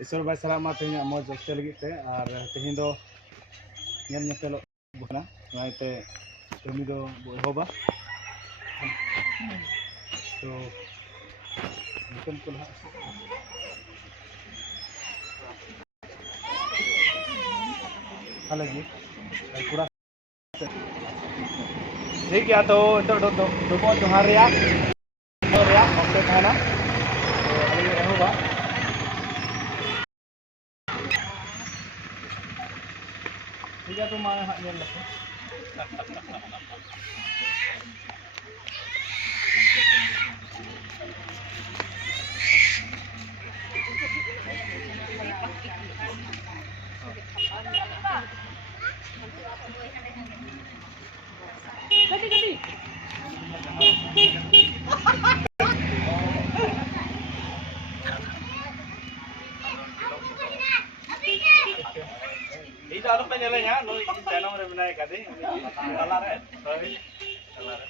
ईश्वर भाई सलामत तेज मौज हॉस्टेल लगे और तेहन दो ñel ñepelo buena naite kami do hoba तो इनकम को अलग ही पूरा ठीक है तो दो जोहार रिया ओके कहना तो अभी होगा ठीक है तो मैं ये लगे itu ada penyelenya, no channel re बनाए का दे, कला रे, कला रे.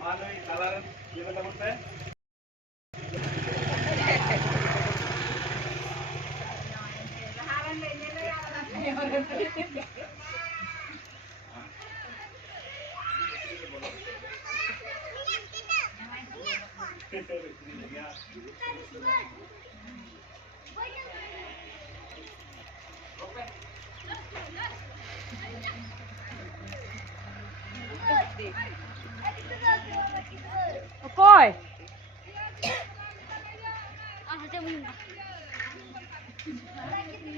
मानो कला रे, ये बता बोलते हैं. Coi.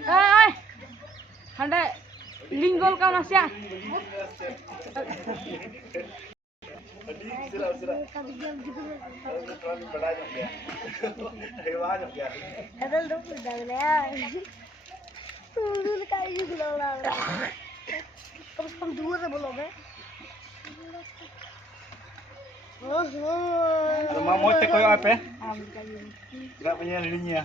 Ơi, hande linggol kau masih. कम दूर से बोलोगे Mau cek koyo apa? Enggak punya lininya.